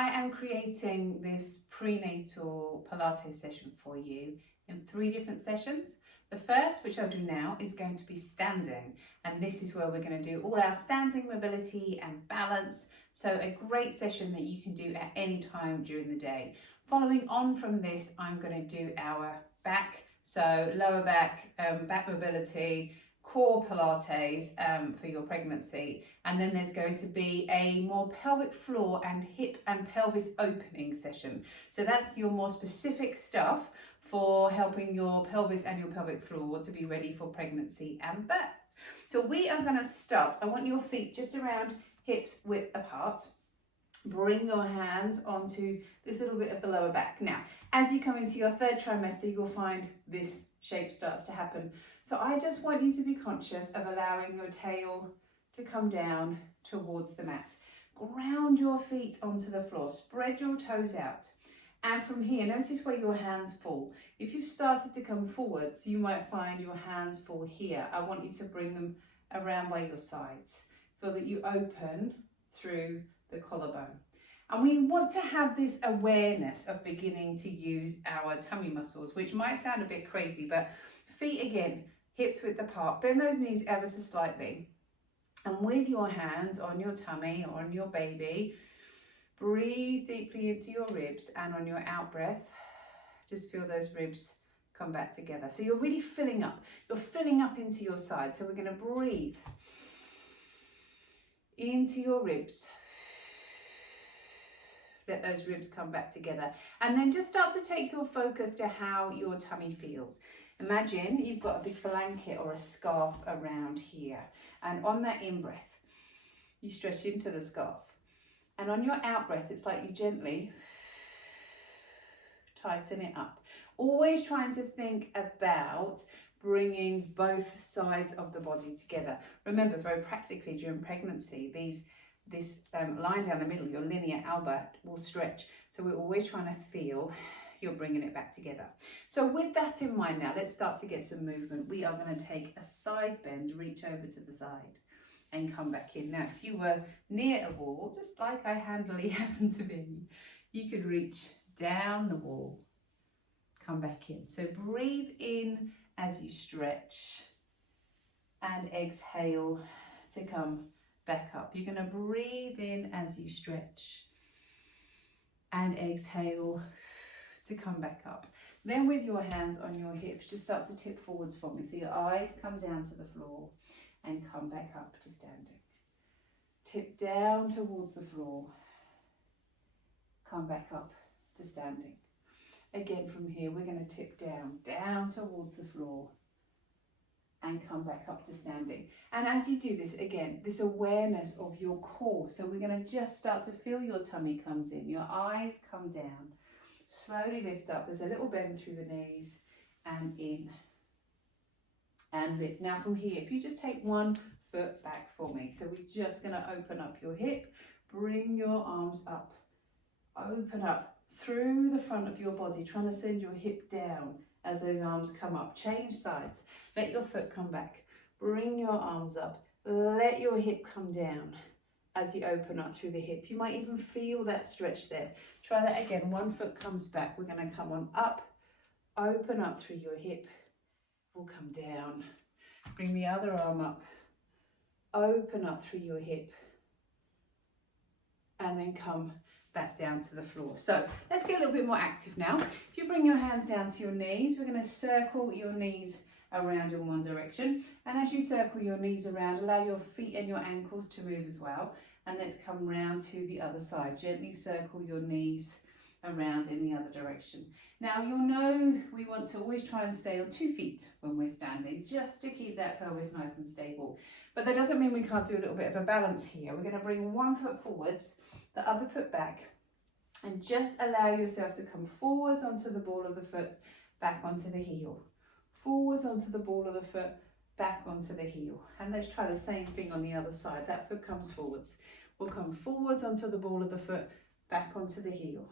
I am creating this prenatal Pilates session for you in 3 different sessions. The first, which I'll do now, is going to be standing, and this is where we're going to do all our standing mobility and balance. So a great session that you can do at any time during the day. Following on from this, I'm going to do our back, so lower back, back mobility, core Pilates for your pregnancy, and then there's going to be a more pelvic floor and hip and pelvis opening session. So that's your more specific stuff for helping your pelvis and your pelvic floor to be ready for pregnancy and birth. So we are going to start. I want your feet just around hips width apart. Bring your hands onto this little bit of the lower back. Now, as you come into your 3rd trimester, you'll find this shape starts to happen. So I just want you to be conscious of allowing your tail to come down towards the mat. Ground your feet onto the floor, spread your toes out. And from here, notice where your hands fall. If you've started to come forwards, you might find your hands fall here. I want you to bring them around by your sides. Feel that you open through the collarbone. And we want to have this awareness of beginning to use our tummy muscles, which might sound a bit crazy, but feet again, hips width apart, bend those knees ever so slightly. And with your hands on your tummy or on your baby, breathe deeply into your ribs, and on your out breath, just feel those ribs come back together. So you're really filling up. You're filling up into your side. So we're going to breathe into your ribs. Let those ribs come back together. And then just start to take your focus to how your tummy feels. Imagine you've got a big blanket or a scarf around here. And on that in-breath, you stretch into the scarf. And on your out-breath, it's like you gently tighten it up. Always trying to think about bringing both sides of the body together. Remember, very practically during pregnancy, this line down the middle, your linear elbow, will stretch. So we're always trying to feel you're bringing it back together. So with that in mind now, let's start to get some movement. We are going to take a side bend, reach over to the side and come back in. Now, if you were near a wall, just like I handily happen to be, you could reach down the wall, come back in. So breathe in as you stretch and exhale to come back up. You're going to breathe in as you stretch and exhale to come back up. Then with your hands on your hips, just start to tip forwards for me. So your eyes come down to the floor and come back up to standing. Tip down towards the floor, come back up to standing. Again from here, we're going to tip down towards the floor and come back up to standing. And as you do this, again, this awareness of your core. So we're going to just start to feel your tummy comes in, your eyes come down, slowly lift up. There's a little bend through the knees and in and lift. Now from here, if you just take one foot back for me. So we're just going to open up your hip, bring your arms up, open up through the front of your body, trying to send your hip down as those arms come up. Change sides, let your foot come back, bring your arms up, let your hip come down as you open up through the hip. You might even feel that stretch there. Try that again. One foot comes back, we're going to come on up, open up through your hip, we'll come down, bring the other arm up, open up through your hip, and then come back down to the floor. So let's get a little bit more active now. If you bring your hands down to your knees, we're going to circle your knees around in one direction. And as you circle your knees around, allow your feet and your ankles to move as well. And let's come round to the other side. Gently circle your knees around in the other direction. Now you'll know we want to always try and stay on 2 feet when we're standing, just to keep that pelvis nice and stable. But that doesn't mean we can't do a little bit of a balance here. We're going to bring one foot forwards, the other foot back, and just allow yourself to come forwards onto the ball of the foot, back onto the heel. Forwards onto the ball of the foot, back onto the heel. And let's try the same thing on the other side. That foot comes forwards. We'll come forwards onto the ball of the foot, back onto the heel.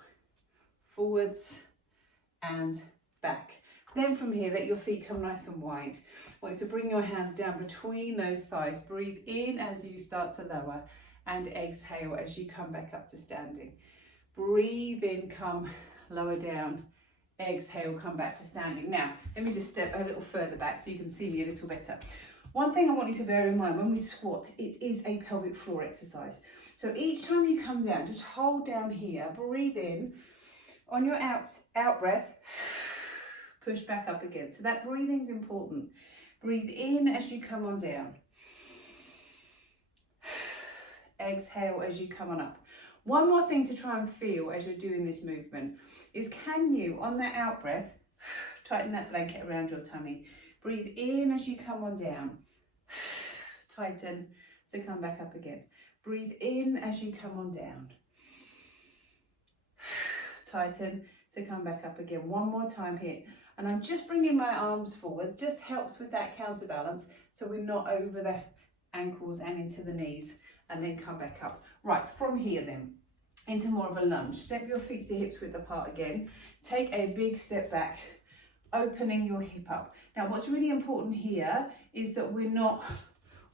Forwards and back. Then from here, let your feet come nice and wide. I want you to bring your hands down between those thighs. Breathe in as you start to lower and exhale as you come back up to standing. Breathe in, come lower down. Exhale, come back to standing. Now, let me just step a little further back so you can see me a little better. One thing I want you to bear in mind when we squat, it is a pelvic floor exercise. So each time you come down, just hold down here, breathe in. On your out breath, push back up again. So that breathing is important. Breathe in as you come on down. Exhale as you come on up. One more thing to try and feel as you're doing this movement is, can you, on that out breath, tighten that blanket around your tummy. Breathe in as you come on down. Tighten to come back up again. Breathe in as you come on down. Tighten to come back up again. One more time here. And I'm just bringing my arms forward. Just helps with that counterbalance so we're not over the ankles and into the knees. And then come back up. Right, from here then, into more of a lunge. Step your feet to hips width apart again. Take a big step back, opening your hip up. Now what's really important here is that we're not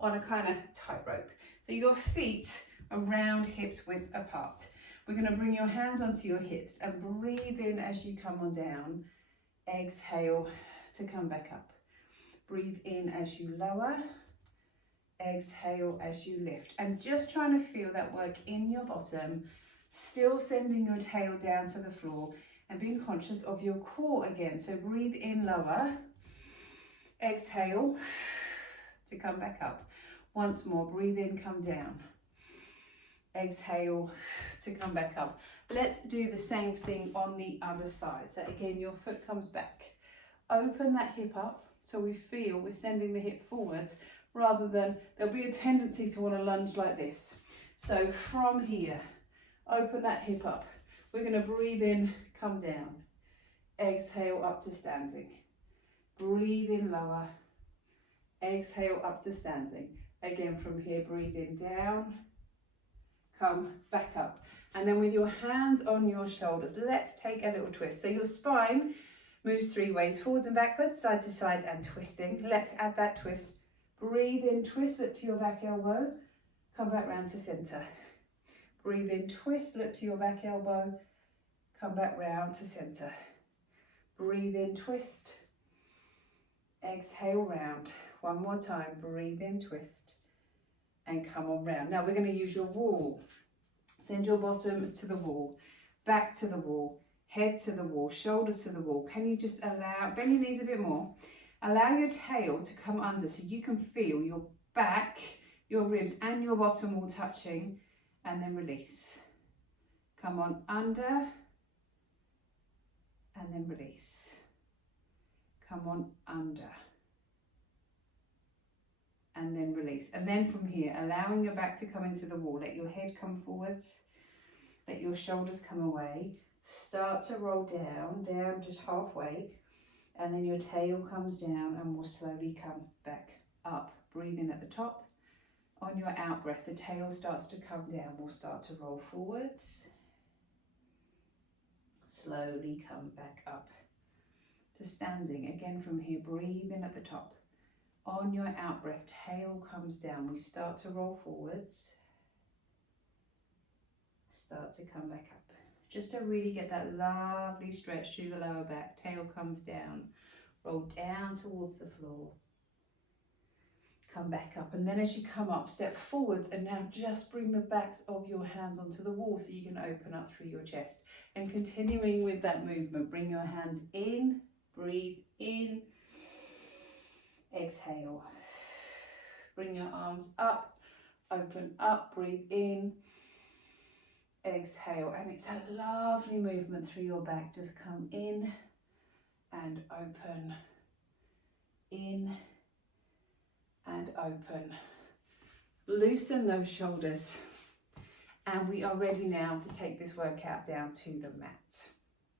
on a kind of tightrope. So your feet around hips width apart. We're going to bring your hands onto your hips and breathe in as you come on down. Exhale to come back up. Breathe in as you lower. Exhale as you lift. And just trying to feel that work in your bottom, still sending your tail down to the floor and being conscious of your core again. So breathe in, lower. Exhale to come back up. Once more, breathe in, come down. Exhale to come back up. Let's do the same thing on the other side. So again, your foot comes back. Open that hip up so we feel we're sending the hip forwards, rather than there'll be a tendency to want to lunge like this. So from here, open that hip up. We're going to breathe in, come down. Exhale up to standing. Breathe in, lower. Exhale up to standing. Again from here, breathe in, down. Come back up. And then with your hands on your shoulders, let's take a little twist. So your spine moves 3 ways, forwards and backwards, side to side and twisting. Let's add that twist. Breathe in, twist, look to your back elbow. Come back round to centre. Breathe in, twist, look to your back elbow. Come back round to centre. Breathe in, twist. Exhale, round. One more time. Breathe in, twist. And come on round. Now we're going to use your wall. Send your bottom to the wall. Back to the wall. Head to the wall. Shoulders to the wall. Can you just allow, bend your knees a bit more. Allow your tail to come under so you can feel your back, your ribs and your bottom all touching, and then release. Come on under and then release. Come on under and then release. And then from here, allowing your back to come into the wall. Let your head come forwards. Let your shoulders come away. Start to roll down, down just halfway. And then your tail comes down and will slowly come back up. Breathe in at the top. On your out breath, the tail starts to come down. We'll start to roll forwards. Slowly come back up to standing. Again from here, breathe in at the top. On your out breath, tail comes down. We start to roll forwards. Start to come back up. Just to really get that lovely stretch through the lower back. Tail comes down. Roll down towards the floor. Come back up. And then as you come up, step forwards and now just bring the backs of your hands onto the wall so you can open up through your chest. And continuing with that movement, bring your hands in. Breathe in. Exhale. Bring your arms up. Open up. Breathe in. Exhale, and it's a lovely movement through your back. Just come in and open, in and open. Loosen those shoulders, and we are ready now to take this workout down to the mat.